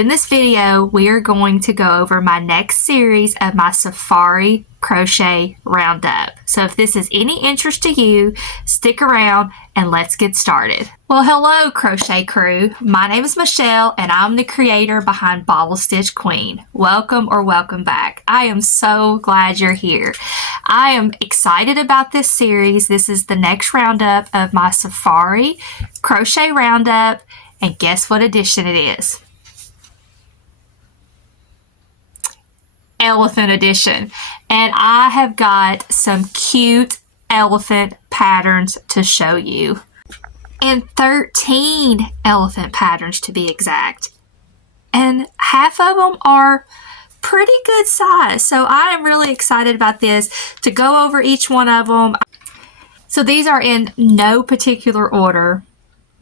in this video, we are going to go over my next series of my Safari crochet roundup. So if this is any interest to you, stick around and let's get started. Well, hello crochet crew. My name is Michelle and I'm the creator behind Bobble Stitch Queen. Welcome or welcome back. I am so glad you're here. I am excited about this series. This is the next roundup of my Safari crochet roundup, and guess what edition it is? Elephant edition. And I have got some cute elephant patterns to show you. And 13 elephant patterns to be exact. And half of them are pretty good size. So I am really excited about this to go over each one of them. So these are in no particular order.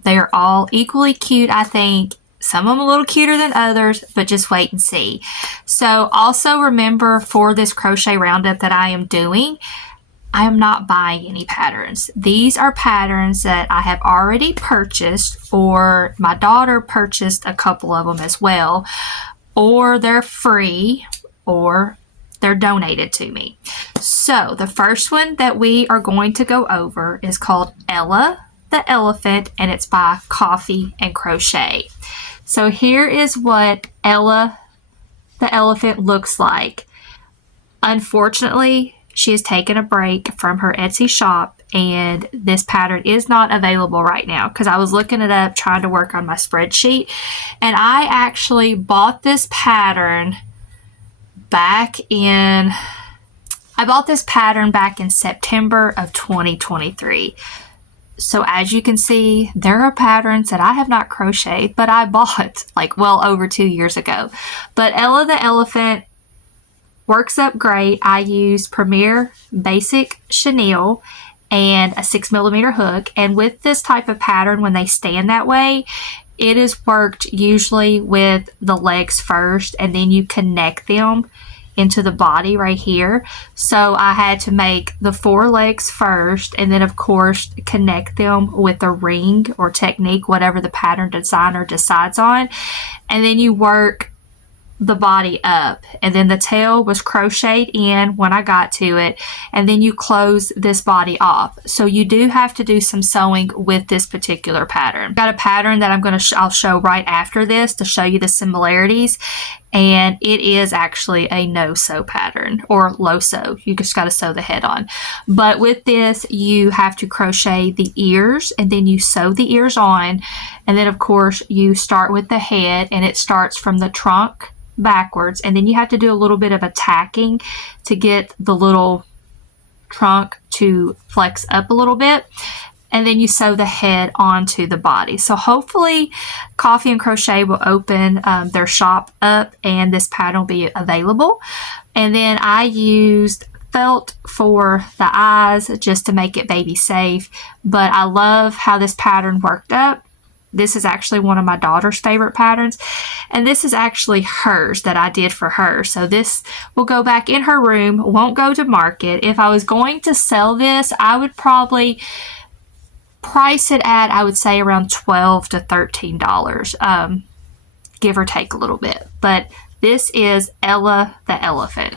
They are all equally cute, I think. Some of them a little cuter than others, but just wait and see. So also remember, for this crochet roundup that I am doing, I am not buying any patterns. These are patterns that I have already purchased, or my daughter purchased a couple of them as well, or they're free, or they're donated to me. So the first one that we are going to go over is called Ella the Elephant, and it's by Coffee and Crochet. So here is what Ella the Elephant looks like. Unfortunately, she has taken a break from her Etsy shop, and this pattern is not available right now because I was looking it up trying to work on my spreadsheet, and I actually bought this pattern back in September of 2023. So as you can see, there are patterns that I have not crocheted, but I bought like well over 2 years ago. But Ella the Elephant works up great. I use Premier Basic Chenille and a 6mm hook. And with this type of pattern, when they stand that way, it is worked usually with the legs first, and then you connect them into the body right here. So I had to make the 4 legs first, and then of course connect them with a ring or technique, whatever the pattern designer decides on, and then you work the body up, and then the tail was crocheted in when I got to it, and then you close this body off. So you do have to do some sewing with this particular pattern. Got a pattern that I'll show right after this to show you the similarities, and it is actually a no sew pattern, or low sew. You just got to sew the head on. But with this, you have to crochet the ears, and then you sew the ears on, and then of course you start with the head, and it starts from the trunk backwards, and then you have to do a little bit of a tacking to get the little trunk to flex up a little bit, and then you sew the head onto the body. So hopefully Coffee and Crochet will open their shop up and this pattern will be available. And then I used felt for the eyes just to make it baby safe, but I love how this pattern worked up. This is actually one of my daughter's favorite patterns, and this is actually hers that I did for her. So this will go back in her room, won't go to market. If I was going to sell this, I would probably price it at, I would say, around $12 to $13, give or take a little bit. But this is Ella the Elephant.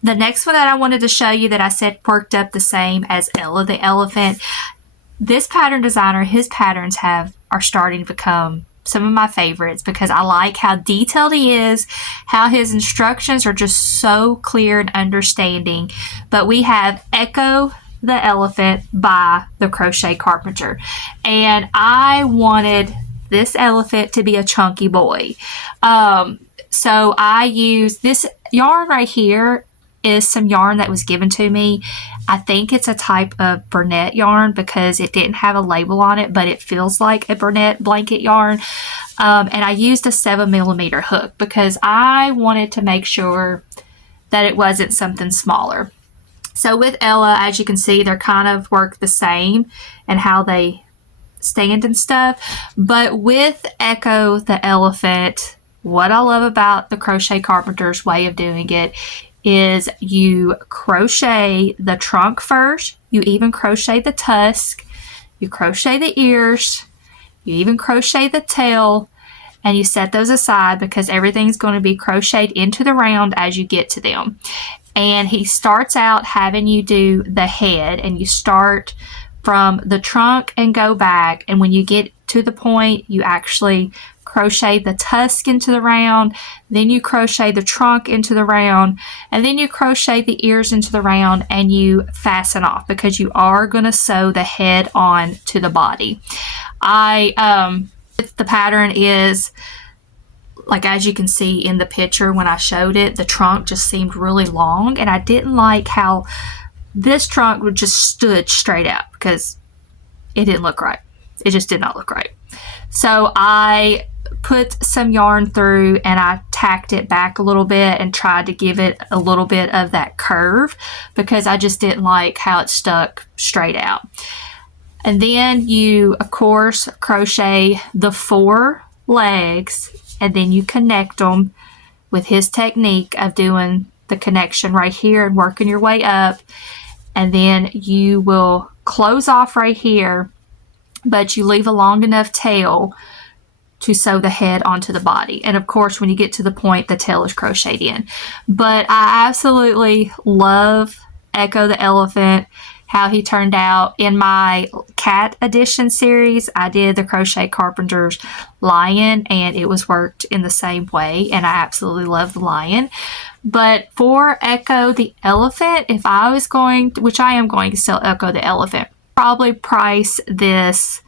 The next one that I wanted to show you that I said worked up the same as Ella the Elephant. This pattern designer, his patterns are starting to become some of my favorites because I like how detailed he is, how his instructions are just so clear and understanding. But we have Echo the Elephant by the Crochet Carpenter, and I wanted this elephant to be a chunky boy. So I used this yarn right here. Is some yarn that was given to me. I think it's a type of Burnett yarn because it didn't have a label on it, but it feels like a Burnett blanket yarn. And I used a 7mm hook because I wanted to make sure that it wasn't something smaller. So with Ella, as you can see, they're kind of work the same and how they stand and stuff. But with Echo the Elephant, what I love about the Crochet Carpenter's way of doing it is you crochet the trunk first, you even crochet the tusk, you crochet the ears, you even crochet the tail, and you set those aside because everything's going to be crocheted into the round as you get to them. And he starts out having you do the head, and you start from the trunk and go back, and when you get to the point, you actually crochet the tusk into the round, then you crochet the trunk into the round, and then you crochet the ears into the round, and you fasten off because you are going to sew the head on to the body. The pattern is, like as you can see in the picture when I showed it, the trunk just seemed really long, and I didn't like how this trunk would just stood straight out because it didn't look right. It just did not look right. So I put some yarn through and I tacked it back a little bit and tried to give it a little bit of that curve because I just didn't like how it stuck straight out. And then you, of course, crochet the 4 legs, and then you connect them with his technique of doing the connection right here and working your way up. And then you will close off right here, but you leave a long enough tail to sew the head onto the body. And of course, when you get to the point, the tail is crocheted in. But I absolutely love Echo the Elephant, how he turned out. In my cat edition series, I did the Crochet Carpenter's lion, and it was worked in the same way, and I absolutely love the lion. But for Echo the Elephant, if I was going to, which I am going to sell Echo the Elephant, probably price this,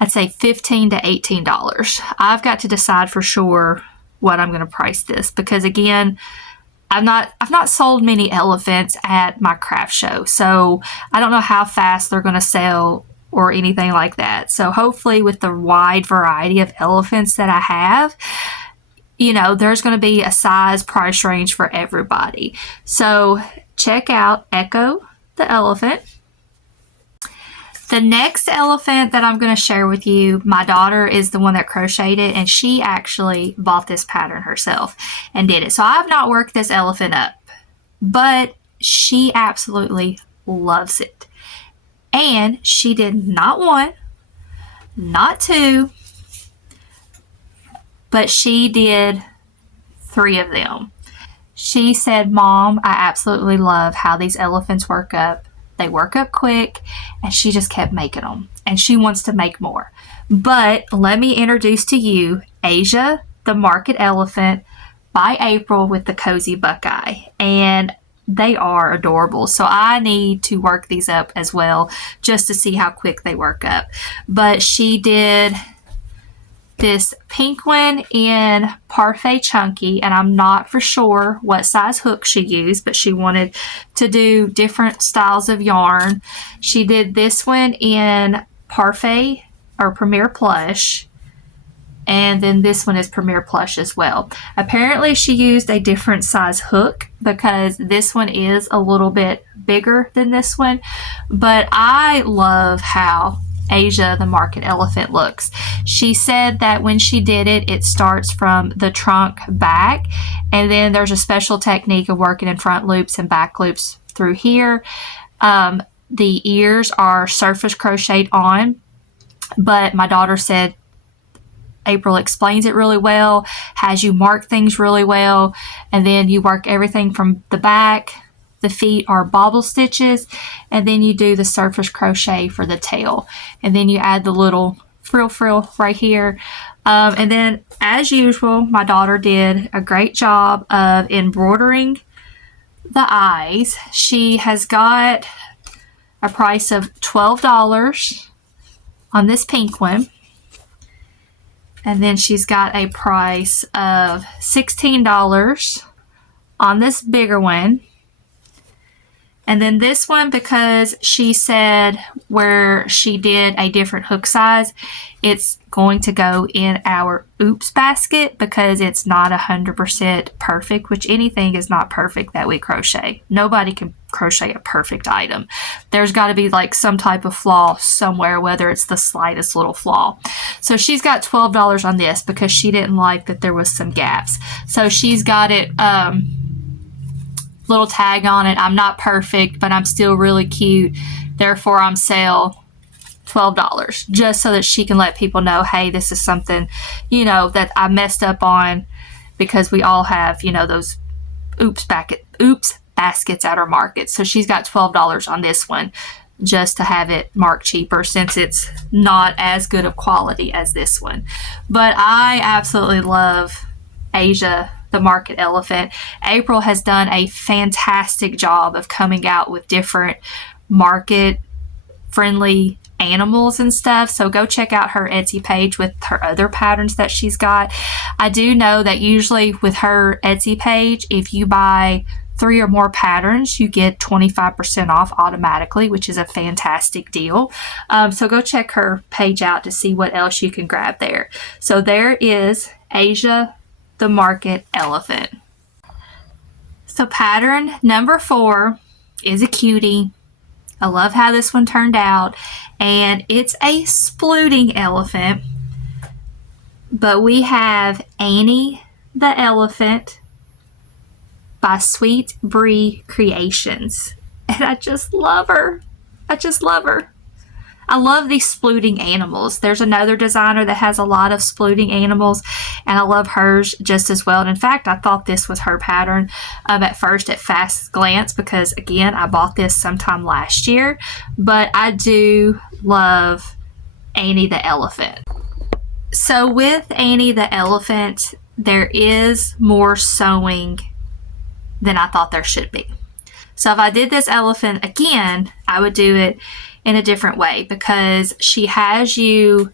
I'd say $15 to $18. I've got to decide for sure what I'm going to price this because, again, I've not sold many elephants at my craft show, so I don't know how fast they're going to sell or anything like that. So hopefully with the wide variety of elephants that I have, you know, there's going to be a size price range for everybody. So check out Echo the Elephant. The next elephant that I'm going to share with you, my daughter is the one that crocheted it, and she actually bought this pattern herself and did it. So I've not worked this elephant up, but she absolutely loves it. And she did not 1, not 2, but she did 3 of them. She said, "Mom, I absolutely love how these elephants work up. They work up quick," and she just kept making them, and she wants to make more. But let me introduce to you Asia, the Market Elephant, by April with the Cozy Buckeye, and they are adorable. So I need to work these up as well just to see how quick they work up. But she did this pink one in Parfait Chunky, and I'm not for sure what size hook she used, but she wanted to do different styles of yarn. She did this one in Parfait or Premier Plush, and then this one is Premier Plush as well. Apparently she used a different size hook because this one is a little bit bigger than this one, but I love how Asia, the Market Elephant, looks. She said that when she did it, it starts from the trunk back, and then there's a special technique of working in front loops and back loops through here. The ears are surface crocheted on, but my daughter said April explains it really well, has you mark things really well, and then you work everything from the back. The feet are bobble stitches, and then you do the surface crochet for the tail, and then you add the little frill right here. And then, as usual, my daughter did a great job of embroidering the eyes. She has got a price of $12 on this pink one, and then she's got a price of $16 on this bigger one. And then this one, because she said where she did a different hook size, it's going to go in our oops basket because it's not 100% perfect, which anything is not perfect that we crochet. Nobody can crochet a perfect item. There's got to be like some type of flaw somewhere, whether it's the slightest little flaw. So she's got $12 on this because she didn't like that there was some gaps. So she's got it, little tag on it. I'm not perfect, but I'm still really cute. Therefore, I'm sale $12, just so that she can let people know, hey, this is something, you know, that I messed up on, because we all have, you know, those oops baskets at our market. So she's got $12 on this one, just to have it marked cheaper, since it's not as good of quality as this one. But I absolutely love Asia the market elephant. April has done a fantastic job of coming out with different market friendly animals and stuff, so go check out her Etsy page with her other patterns that she's got. I do know that usually with her Etsy page, if you buy 3 or more patterns, you get 25% off automatically, which is a fantastic deal. So go check her page out to see what else you can grab there. So there is Asia the market elephant. So pattern number 4 is a cutie. I love how this one turned out, and it's a splooting elephant, but we have Annie the Elephant by Sweet Bree Creations, and I just love her. I just love her. I love these splooting animals. There's another designer that has a lot of splooting animals, and I love hers just as well. And in fact, I thought this was her pattern at first at fast glance, because again, I bought this sometime last year, but I do love Annie the Elephant. So with Annie the Elephant, there is more sewing than I thought there should be. So if I did this elephant again, I would do it in a different way, because she has you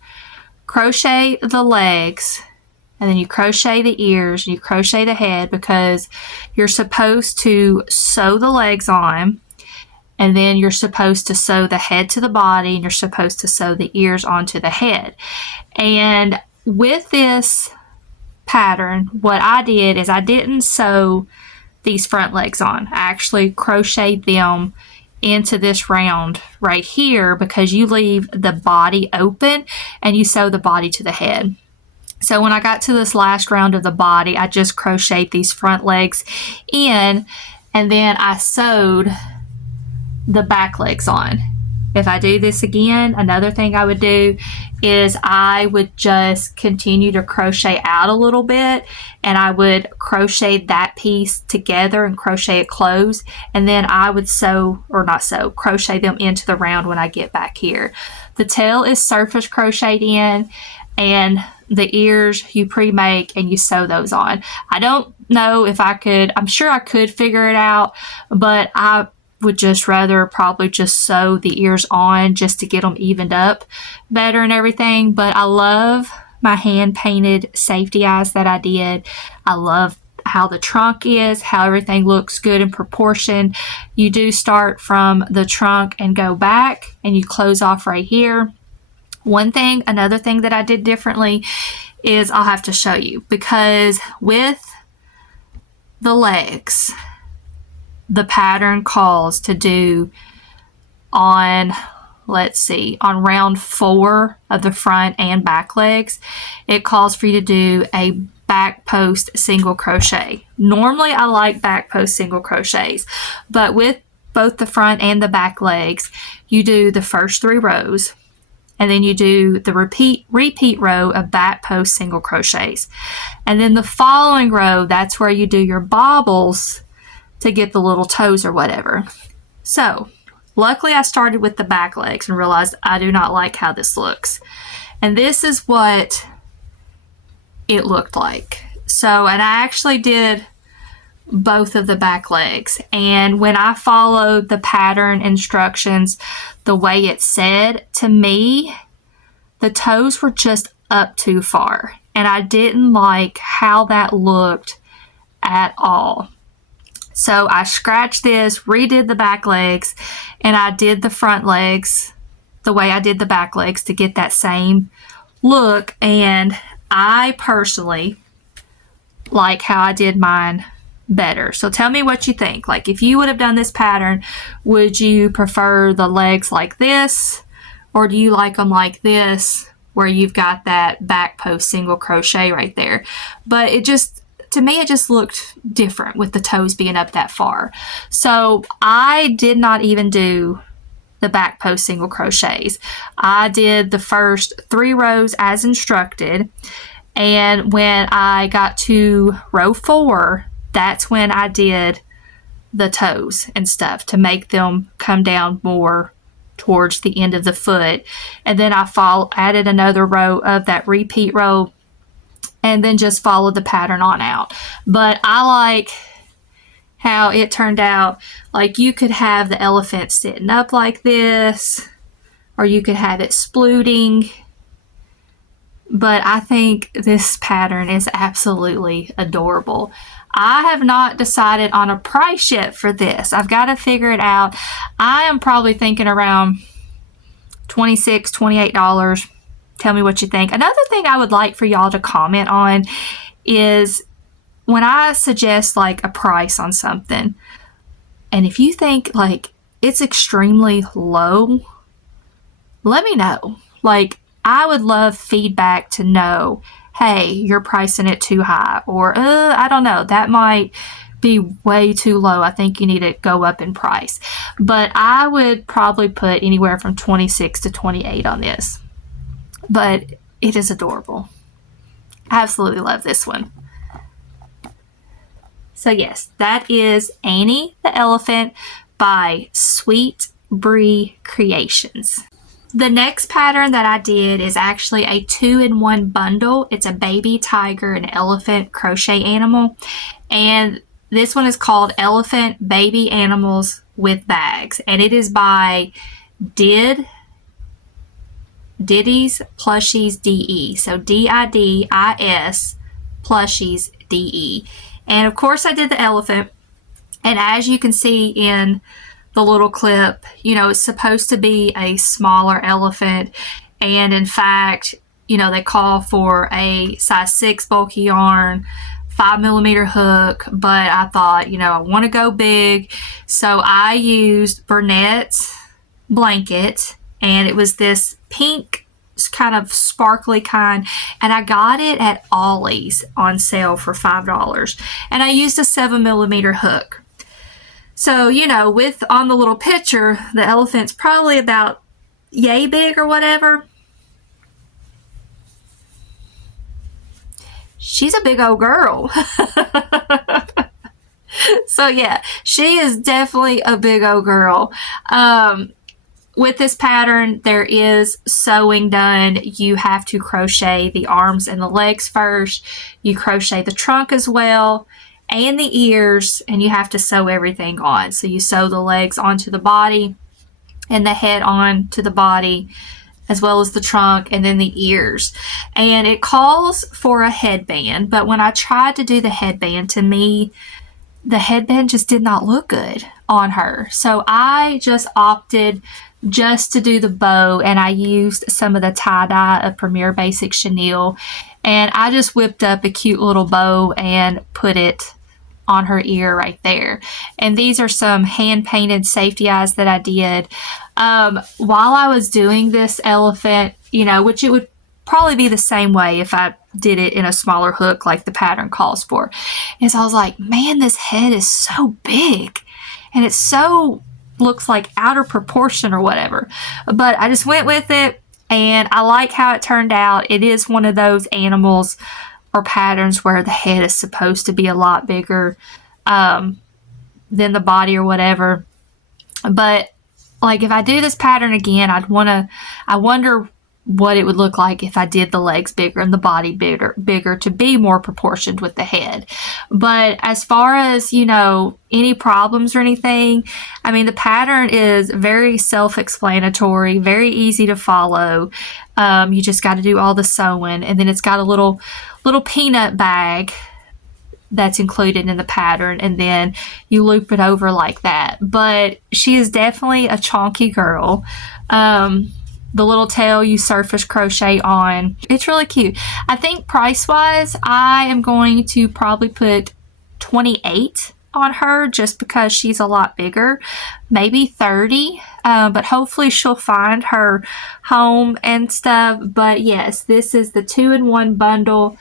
crochet the legs, and then you crochet the ears, and you crochet the head, because you're supposed to sew the legs on, and then you're supposed to sew the head to the body, and you're supposed to sew the ears onto the head. And with this pattern, what I did is I didn't sew these front legs on. I actually crocheted them into this round right here, because you leave the body open and you sew the body to the head. So when I got to this last round of the body, I just crocheted these front legs in, and then I sewed the back legs on. If I do this again, another thing I would do is I would just continue to crochet out a little bit, and I would crochet that piece together and crochet it closed, and then I would crochet them into the round when I get back here. The tail is surface crocheted in, and the ears you pre-make and you sew those on. I don't know if I could, I'm sure I could figure it out, but I would just rather probably just sew the ears on just to get them evened up better and everything. But I love my hand painted safety eyes that I did. I love how the trunk is, how everything looks good in proportion. You do start from the trunk and go back, and you close off right here. Another thing that I did differently is I'll have to show you, because with the legs, the pattern calls to do on round 4 of the front and back legs, it calls for you to do a back post single crochet. Normally I like back post single crochets, but with both the front and the back legs, you do the first 3 rows, and then you do the repeat row of back post single crochets. And then the following row, that's where you do your bobbles to get the little toes or whatever. So luckily I started with the back legs and realized I do not like how this looks. And this is what it looked like. So, and I actually did both of the back legs. And when I followed the pattern instructions the way it said, to me, the toes were just up too far. And I didn't like how that looked at all. So I scratched this, redid the back legs, and I did the front legs the way I did the back legs to get that same look. And I personally like how I did mine better. So tell me what you think. Like, if you would have done this pattern, would you prefer the legs like this, or do you like them like this, where you've got that back post single crochet right there? But to me, it just looked different with the toes being up that far. So I did not even do the back post single crochets. I did the first 3 rows as instructed, and when I got to row 4, that's when I did the toes and stuff to make them come down more towards the end of the foot. And then I added another row of that repeat row, and then just followed the pattern on out. But I like how it turned out. Like, you could have the elephant sitting up like this, or you could have it splooting. But I think this pattern is absolutely adorable. I have not decided on a price yet for this. I've got to figure it out. I am probably thinking around $26, $28. Tell me what you think. Another thing I would like for y'all to comment on is when I suggest like a price on something, and if you think like it's extremely low, let me know. Like, I would love feedback to know, hey, you're pricing it too high, or I don't know, that might be way too low. I think you need to go up in price. But I would probably put anywhere from 26 to 28 on this. But it is adorable. I absolutely love this one. So yes, that is Annie the Elephant by Sweet Bree Creations. The next pattern that I did is actually a 2-in-1 bundle. It's a baby tiger and elephant crochet animal. And this one is called Elephant Baby Animals with Bags. And it is by Diddy's Plushies DE. So DIDIS Plushies DE. And of course I did the elephant. And as you can see in the little clip, you know, it's supposed to be a smaller elephant. And in fact, you know, they call for a size 6 bulky yarn, 5mm hook, but I thought, you know, I want to go big. So I used Burnett's blanket, and it was this pink kind of sparkly kind, and I got it at Ollie's on sale for $5, and I used a 7mm hook. So, you know, with on the little picture, the elephant's probably about yay big or whatever. She's a big old girl. So yeah, she is definitely a big old girl. With this pattern, there is sewing done. You have to crochet the arms and the legs first. You crochet the trunk as well, and the ears, and you have to sew everything on. So you sew the legs onto the body and the head onto the body, as well as the trunk and then the ears. And it calls for a headband, but when I tried to do the headband, to me, the headband just did not look good on her. So I just opted just to do the bow, and I used some of the tie-dye of Premier Basic Chenille, and I just whipped up a cute little bow and put it on her ear right there. And these are some hand-painted safety eyes that I did. While I was doing this elephant, you know, which it would probably be the same way if I did it in a smaller hook like the pattern calls for, is I was like, man, this head is so big, and it so looks like out of proportion or whatever. But I just went with it, and I like how it turned out. It is one of those animals or patterns where the head is supposed to be a lot bigger than the body or whatever. But like, if I do this pattern again, I wonder what it would look like if I did the legs bigger and the body bigger to be more proportioned with the head. But as far as, you know, any problems or anything, I mean, the pattern is very self-explanatory, very easy to follow. You just got to do all the sewing, and then it's got a little peanut bag that's included in the pattern, and then you loop it over like that. But she is definitely a chonky girl. The little tail you surface crochet on. It's really cute. I think price-wise, I am going to probably put 28 on her just because she's a lot bigger. Maybe 30, but hopefully she'll find her home and stuff. But yes, this is the 2-in-1 bundle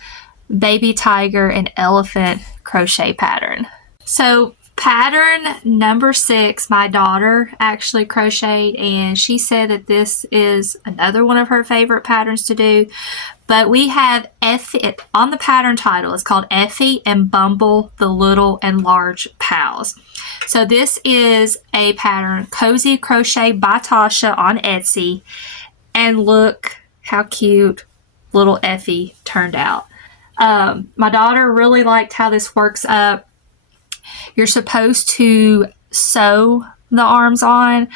baby tiger and elephant crochet pattern. So Pattern number 6, my daughter actually crocheted, and she said that this is another one of her favorite patterns to do. But we have Effie on the pattern title. It's called Effie and Bumble, the Little and Large Pals. So this is a pattern, Cozy Crochet by Tasha on Etsy. And look how cute little Effie turned out. My daughter really liked how this works up. You're supposed to sew the arms on,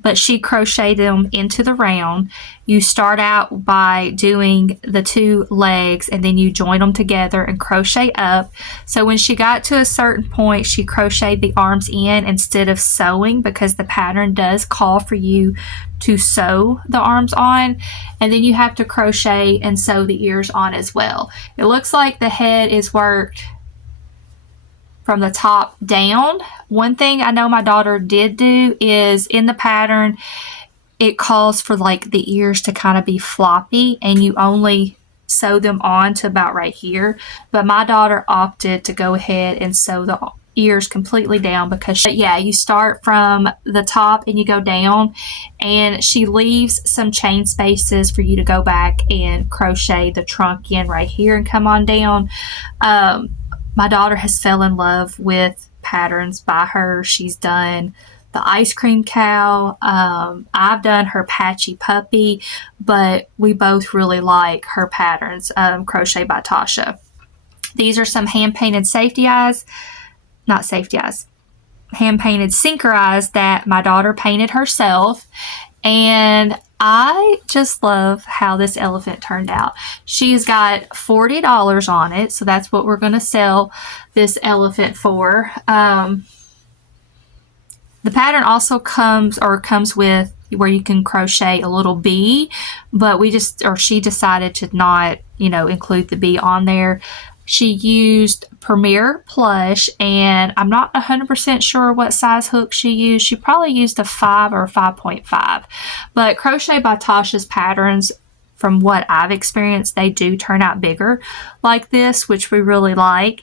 but she crocheted them into the round. You start out by doing the 2 legs and then you join them together and crochet up. So when she got to a certain point, she crocheted the arms in instead of sewing, because the pattern does call for you to sew the arms on, and then you have to crochet and sew the ears on as well. It looks like the head is worked from the top down. One thing I know my daughter did do is in the pattern, it calls for like the ears to kind of be floppy, and you only sew them on to about right here. But my daughter opted to go ahead and sew the ears completely down, because you start from the top and you go down, and she leaves some chain spaces for you to go back and crochet the trunk in right here and come on down. My daughter has fell in love with patterns by her. She's done the ice cream cow. I've done her patchy puppy, but we both really like her patterns, Crochet by Tasha. These are some hand-painted hand-painted sinker eyes that my daughter painted herself. And I just love how this elephant turned out. She's got $40 on it, so that's what we're going to sell this elephant for. The pattern also comes with where you can crochet a little bee, but she decided to not, include the bee on there. She used Premier Plush, and I'm not 100% sure what size hook she used. She probably used a 5 or 5.5. But Crochet by Tasha's patterns, from what I've experienced, they do turn out bigger like this, which we really like.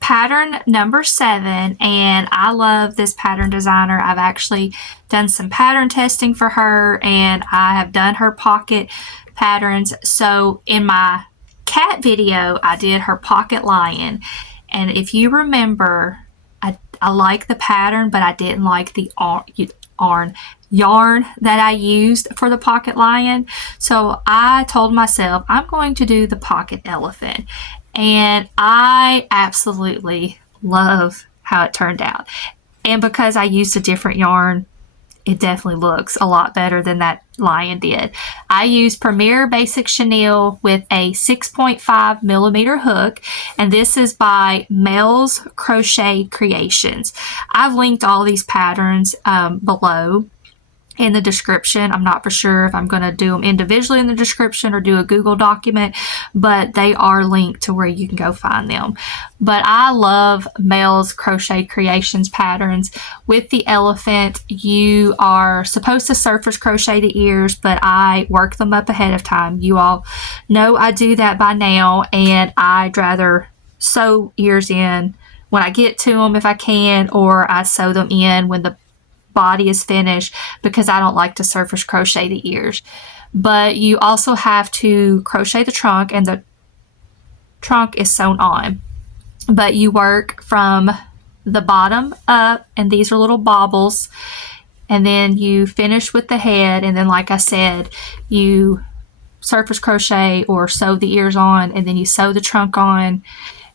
Pattern number 7, and I love this pattern designer. I've actually done some pattern testing for her, and I have done her pocket patterns. So in my cat video, I did her pocket lion, and if you remember, I like the pattern, but I didn't like the yarn that I used for the pocket lion. So I told myself I'm going to do the pocket elephant, and I absolutely love how it turned out. And because I used a different yarn, it definitely looks a lot better than that lion did. I used Premier Basic Chenille with a 6.5 millimeter hook, and this is by Mel's Crochet Creations. I've linked all these patterns below in the description. I'm not for sure if I'm going to do them individually in the description or do a Google document, but they are linked to where you can go find them. But I love Mel's Crochet Creations patterns. With the elephant, you are supposed to surface crochet the ears, but I work them up ahead of time. You all know I do that by now, and I'd rather sew ears in when I get to them if I can, or I sew them in when the body is finished, because I don't like to surface crochet the ears. But you also have to crochet the trunk, and the trunk is sewn on. But you work from the bottom up, and these are little baubles, and then you finish with the head, and then like I said, you surface crochet or sew the ears on, and then you sew the trunk on.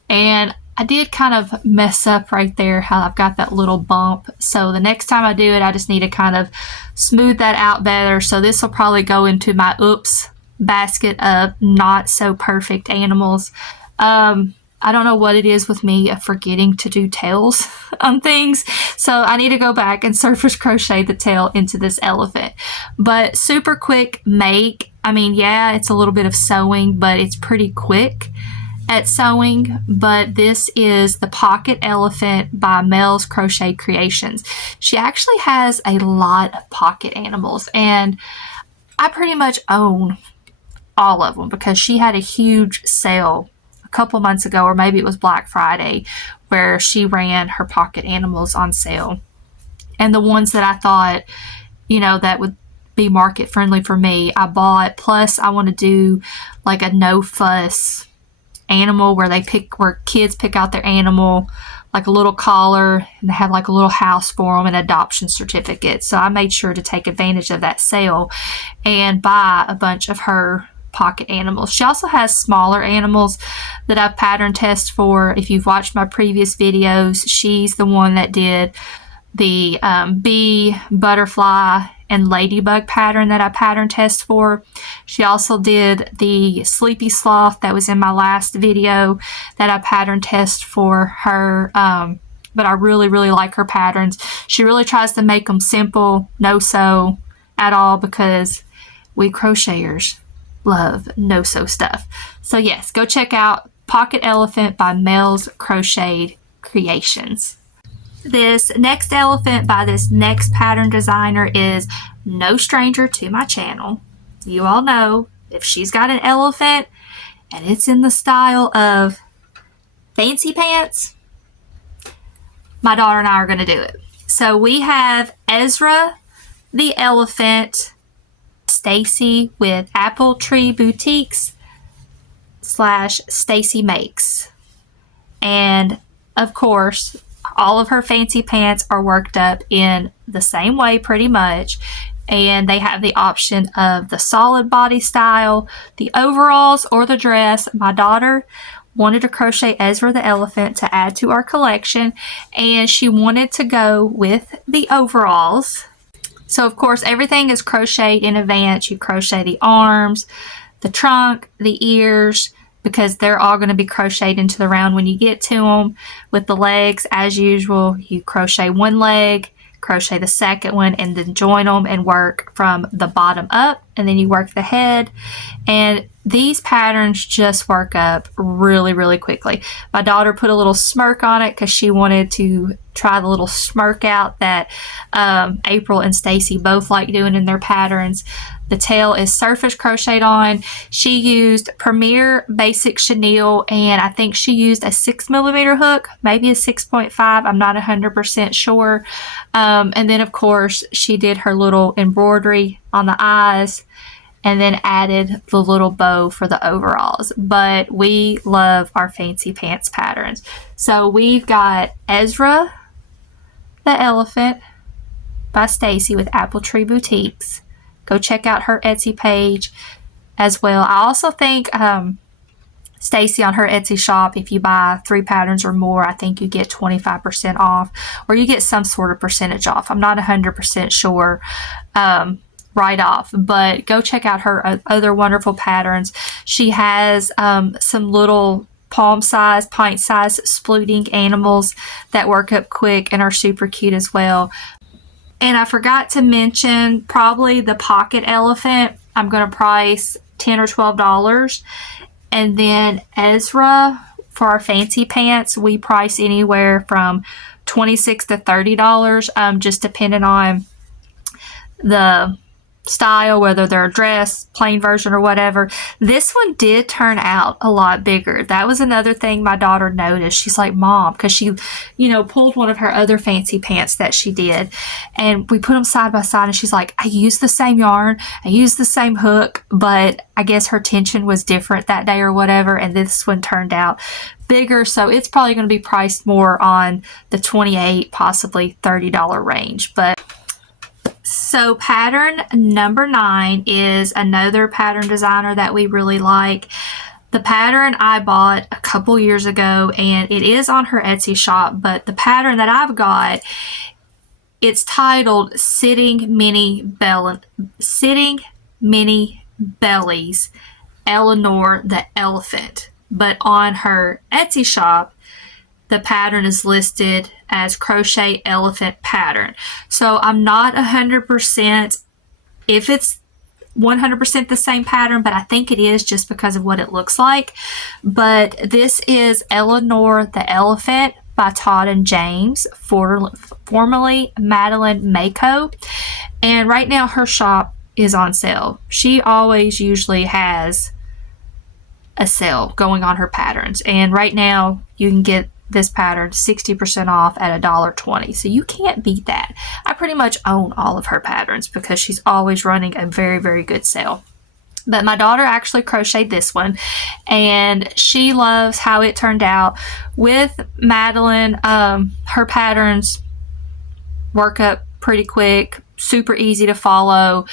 And I did kind of mess up right there how I've got that little bump. So the next time I do it, I just need to kind of smooth that out better. So this will probably go into my oops basket of not so perfect animals. I don't know what it is with me of forgetting to do tails on things. So I need to go back and surface crochet the tail into this elephant. But super quick make. I mean, yeah, it's a little bit of sewing, but it's pretty quick at sewing. But this is the Pocket Elephant by Mel's Crochet Creations. She actually has a lot of pocket animals, and I pretty much own all of them because she had a huge sale a couple months ago, or maybe it was Black Friday, where she ran her pocket animals on sale. And the ones that I thought, that would be market friendly for me, I bought. Plus, I want to do like a no fuss animal where kids pick out their animal, like a little collar, and they have like a little house for them and adoption certificate. So I made sure to take advantage of that sale and buy a bunch of her pocket animals. She also has smaller animals that I've pattern tested for. If you've watched my previous videos, she's the one that did the bee, butterfly, and ladybug pattern that I pattern test for. She also did the sleepy sloth that was in my last video that I pattern test for her. But I really, really like her patterns. She really tries to make them simple, no sew at all, because we crocheters love no sew stuff. So yes, go check out Pocket Elephant by Mel's Crocheted Creations. This next elephant by this next pattern designer is no stranger to my channel. You all know if she's got an elephant and it's in the style of fancy pants, my daughter and I are going to do it. So we have Ezra the elephant, Stacy with Apple Tree Boutiques / Stacy Makes. And of course, all of her fancy pants are worked up in the same way pretty much. And they have the option of the solid body style, the overalls, or the dress. My daughter wanted to crochet Ezra the elephant to add to our collection, and she wanted to go with the overalls. So of course everything is crocheted in advance. You crochet the arms, the trunk, the ears, because they're all going to be crocheted into the round when you get to them. With the legs, as usual, you crochet one leg, crochet the second one, and then join them and work from the bottom up, and then you work the head. And these patterns just work up really, really quickly. My daughter put a little smirk on it because she wanted to try the little smirk out that April and Stacy both like doing in their patterns. The tail is surface crocheted on. She used Premier Basic Chenille, and I think she used a 6mm hook, maybe a 6.5. I'm not 100% sure. And then of course she did her little embroidery on the eyes, and then added the little bow for the overalls. But we love our fancy pants patterns. So we've got Ezra the elephant by Stacy with Apple Tree Boutiques. Go check out her Etsy page as well. I also think Stacy on her Etsy shop, if you buy 3 patterns or more, I think you get 25% off, or you get some sort of percentage off. I'm not 100% sure right off, but go check out her other wonderful patterns. She has some little palm size, pint size splooting animals that work up quick and are super cute as well. And I forgot to mention probably the pocket elephant. I'm going to price $10 or $12. And then Ezra, for our fancy pants, we price anywhere from $26 to $30, just depending on the style, whether they're a dress, plain version, or whatever. This one did turn out a lot bigger. That was another thing my daughter noticed. She's like, Mom, because she, pulled one of her other fancy pants that she did, and we put them side by side, and she's like, I used the same yarn, I used the same hook, but I guess her tension was different that day or whatever, and this one turned out bigger, so it's probably going to be priced more on the $28, possibly $30 range. But so pattern number 9 is another pattern designer that we really like. The pattern I bought a couple years ago, and it is on her Etsy shop, but the pattern that I've got, it's titled Sitting Mini Bellies, Eleanor the Elephant. But on her Etsy shop, the pattern is listed as Crochet Elephant Pattern. So I'm not 100% if it's 100% the same pattern, but I think it is just because of what it looks like. But this is Eleanor the Elephant by Todd and James, formerly Madeline Mako. And right now her shop is on sale. She always usually has a sale going on her patterns. And right now you can get this pattern 60% off at $1.20. So you can't beat that. I pretty much own all of her patterns because she's always running a very, very good sale. But my daughter actually crocheted this one, and she loves how it turned out. With Madeline, her patterns work up pretty quick, super easy to follow.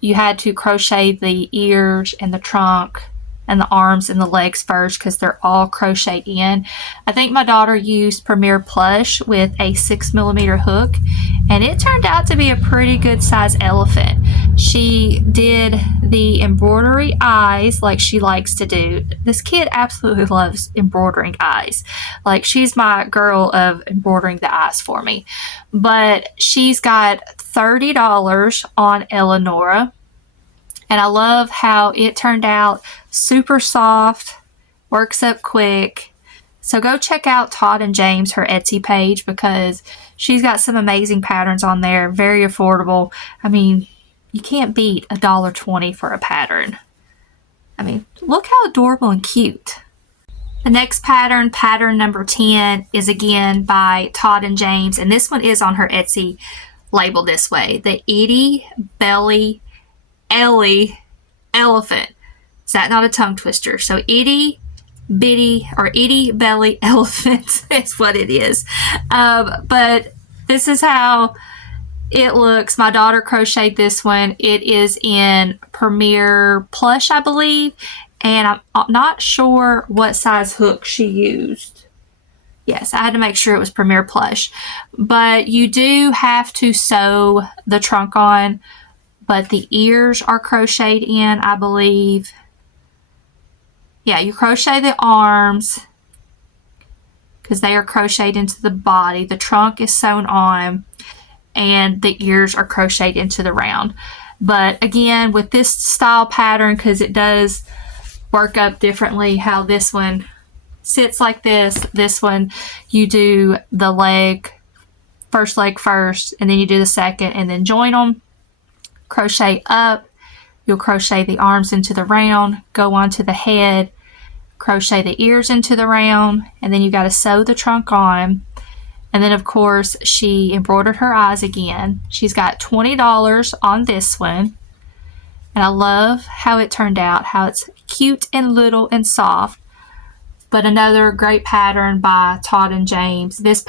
You had to crochet the ears and the trunk and the arms and the legs first because they're all crocheted in. I think my daughter used Premier Plush with a 6mm hook, and it turned out to be a pretty good size elephant. She did the embroidery eyes like she likes to do. This kid absolutely loves embroidering eyes. Like, she's my girl of embroidering the eyes for me. But she's got $30 on Eleonora. And I love how it turned out. Super soft, works up quick. So go check out Todd and James, her Etsy page, because she's got some amazing patterns on there. Very affordable. I mean, you can't beat $1.20 for a pattern. I mean, look how adorable and cute. The next pattern, pattern number 10, is again by Todd and James. And this one is on her Etsy, labeled this way. The Itty Belly Ellie Elephant. Is that not a tongue twister? So Itty Bitty or Itty Belly Elephant is what it is. But this is how it looks. My daughter crocheted this one. It is in Premier Plush, I believe. And I'm not sure what size hook she used. Yes, I had to make sure it was Premier Plush. But you do have to sew the trunk on. But the ears are crocheted in, I believe. Yeah, you crochet the arms because they are crocheted into the body. The trunk is sewn on, and the ears are crocheted into the round. But again, with this style pattern, because it does work up differently, how this one sits like this one, you do the first leg first, and then you do the second, and then join them. Crochet up, you'll crochet the arms into the round, go on to the head, crochet the ears into the round, and then you got to sew the trunk on. And then of course she embroidered her eyes again. She's got $20 on this one, and I love how it turned out, how it's cute and little and soft. But another great pattern by Todd and James. This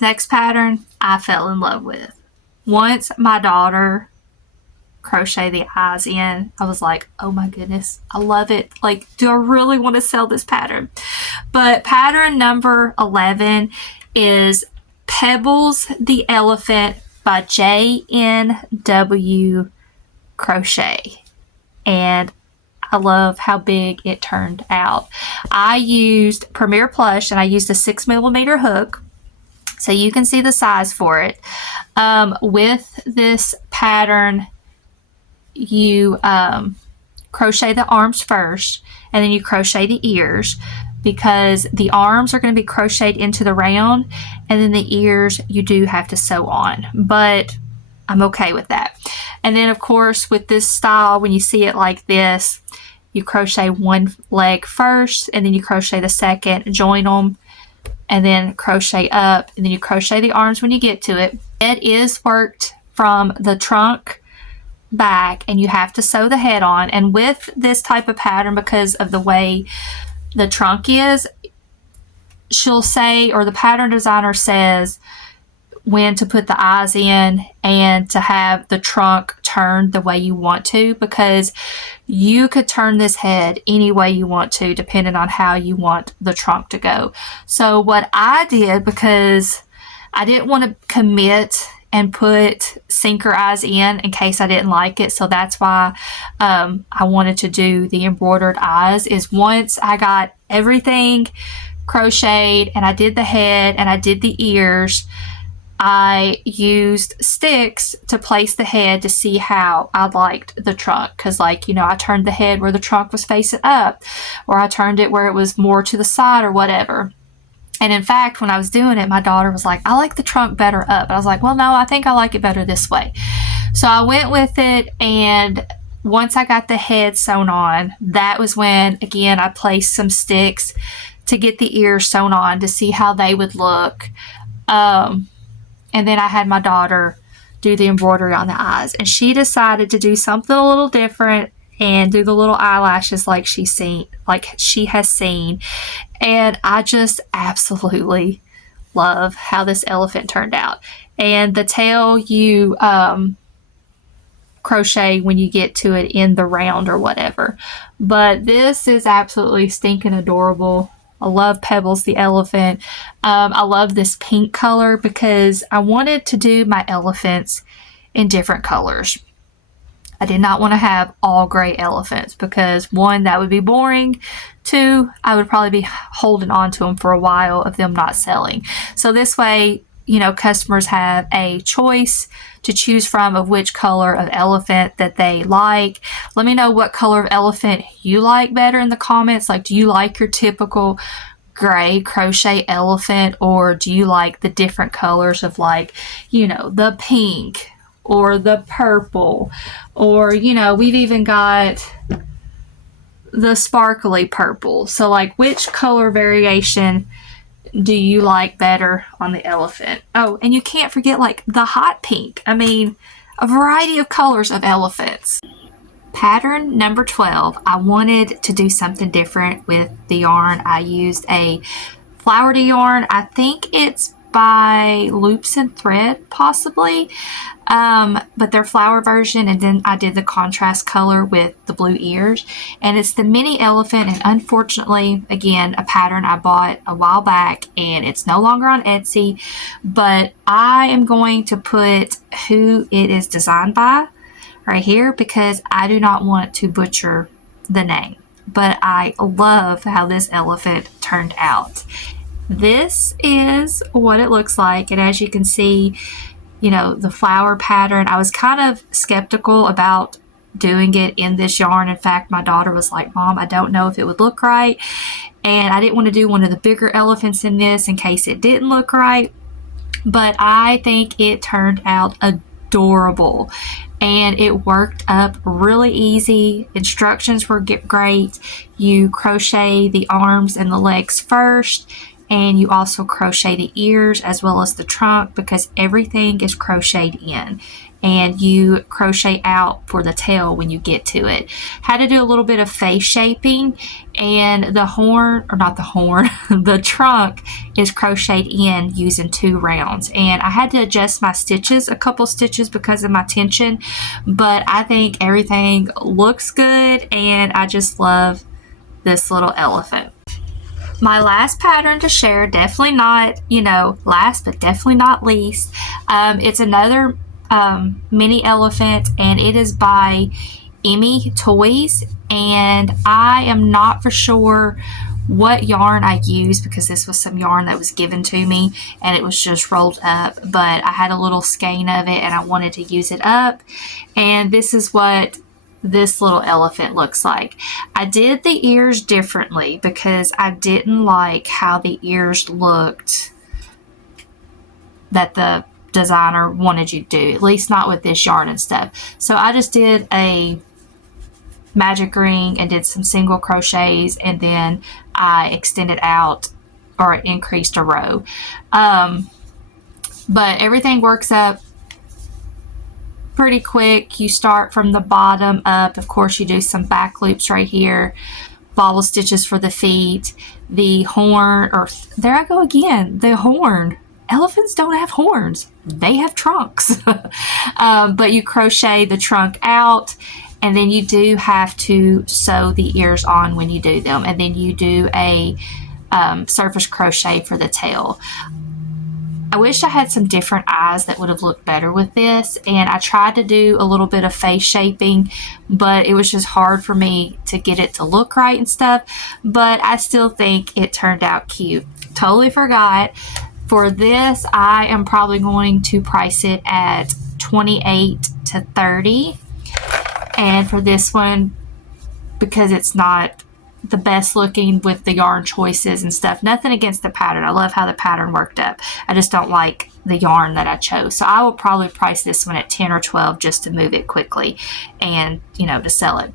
next pattern I fell in love with. Once my daughter crochet the eyes in, I was like, oh my goodness, I love it. Like, do I really want to sell this pattern? But pattern number 11 is Pebbles the Elephant by JNW Crochet. And I love how big it turned out. I used Premier Plush, and I used a 6mm hook, so you can see the size for it. With this pattern, you crochet the arms first, and then you crochet the ears, because the arms are going to be crocheted into the round, and then the ears you do have to sew on, but I'm okay with that. And then of course with this style, when you see it like this, you crochet one leg first, and then you crochet the second, join them, and then crochet up, and then you crochet the arms when you get to it. It is worked from the trunk back, and you have to sew the head on. And with this type of pattern, because of the way the trunk is, she'll say, or the pattern designer says, when to put the eyes in and to have the trunk turned the way you want to, because you could turn this head any way you want to depending on how you want the trunk to go. So what I did, because I didn't want to commit and put sinker eyes in case I didn't like it, so that's why I wanted to do the embroidered eyes, is once I got everything crocheted and I did the head and I did the ears, I used sticks to place the head to see how I liked the trunk, because like, you know, I turned the head where the trunk was facing up, or I turned it where it was more to the side or whatever. And in fact, when I was doing it, my daughter was like, I like the trunk better up. And I was like, well, no, I think I like it better this way. So I went with it, and once I got the head sewn on, that was when, again, I placed some sticks to get the ears sewn on to see how they would look. And then I had my daughter do the embroidery on the eyes, and she decided to do something a little different and do the little eyelashes like she has seen. And I just absolutely love how this elephant turned out. And the tail you crochet when you get to it in the round or whatever. But this is absolutely stinking adorable. I love Pebbles the elephant. I love this pink color because I wanted to do my elephants in different colors. I did not want to have all gray elephants because, one, that would be boring. Two, I would probably be holding on to them for a while of them not selling. So this way, you know, customers have a choice to choose from of which color of elephant that they like. Let me know what color of elephant you like better in the comments. Like, do you like your typical gray crochet elephant, or do you like the different colors of, like, you know, the pink or the purple, or, you know, we've even got the sparkly purple. So, like, which color variation do you like better on the elephant? Oh, and you can't forget, like, the hot pink. I mean, a variety of colors of elephants. Pattern number 12, I wanted to do something different with the yarn. I used a flowered yarn. I think it's by Loops and Thread, possibly, but their flower version, and then I did the contrast color with the blue ears, and it's the mini elephant. And unfortunately, again, a pattern I bought a while back, and it's no longer on Etsy, but I am going to put who it is designed by right here because I do not want to butcher the name. But I love how this elephant turned out. This is what it looks like, and as you can see, you know, the flower pattern, I was kind of skeptical about doing it in this yarn. In fact, my daughter was like, Mom, I don't know if it would look right, and I didn't want to do one of the bigger elephants in this in case it didn't look right, but I think it turned out adorable. And it worked up really easy. Instructions were great. You crochet the arms and the legs first, and you also crochet the ears as well as the trunk because everything is crocheted in, and you crochet out for the tail when you get to it. Had to do a little bit of face shaping, and the horn, or not the horn, the trunk is crocheted in using 2 rounds, and I had to adjust my stitches a couple stitches because of my tension, but I think everything looks good, and I just love this little elephant. My last pattern to share, definitely not, you know, last, but definitely not least. It's another mini elephant, and it is by Emmy Toys, and I am not for sure what yarn I used because this was some yarn that was given to me and it was just rolled up, but I had a little skein of it and I wanted to use it up, and this is what this little elephant looks like. I did the ears differently because I didn't like how the ears looked that the designer wanted you to do, at least not with this yarn and stuff. So I just did a magic ring and did some single crochets, and then I extended out or increased a row. But everything works up pretty quick. You start from the bottom up. Of course, you do some back loops right here, bobble stitches for the feet, the horn, or there I go again, the horn. Elephants don't have horns, they have trunks. But you crochet the trunk out, and then you do have to sew the ears on when you do them, and then you do a surface crochet for the tail. I wish I had some different eyes that would have looked better with this, and I tried to do a little bit of face shaping, but it was just hard for me to get it to look right and stuff, but I still think it turned out cute. Totally forgot. For this, I am probably going to price it at $28 to $30, and for this one, because it's not the best looking with the yarn choices and stuff. Nothing against the pattern. I love how the pattern worked up. I just don't like the yarn that I chose. So I will probably price this one at 10 or 12 just to move it quickly and, you know, to sell it.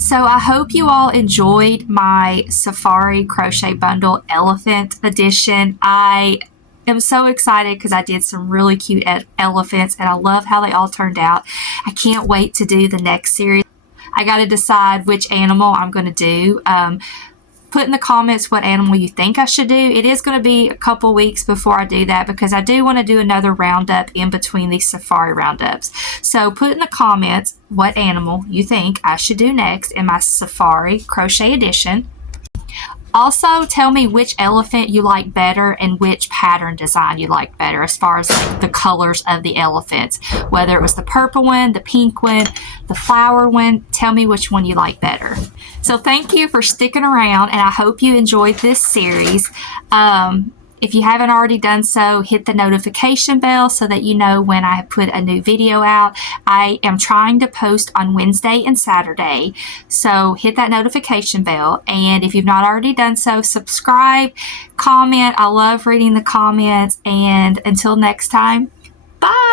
So I hope you all enjoyed my Safari Crochet Bundle Elephant Edition. I am so excited because I did some really cute elephants and I love how they all turned out. I can't wait to do the next series. I got to decide which animal I'm going to do. Put in the comments what animal you think I should do. It is going to be a couple weeks before I do that because I do want to do another roundup in between these safari roundups. So put in the comments what animal you think I should do next in my Safari Crochet Edition. Also, tell me which elephant you like better and which pattern design you like better as far as like the colors of the elephants. Whether it was the purple one, the pink one, the flower one, tell me which one you like better. So thank you for sticking around and I hope you enjoyed this series. If you haven't already done so, hit the notification bell so that you know when I put a new video out. I am trying to post on Wednesday and Saturday, so hit that notification bell. And if you've not already done so, subscribe, comment. I love reading the comments. And until next time, bye!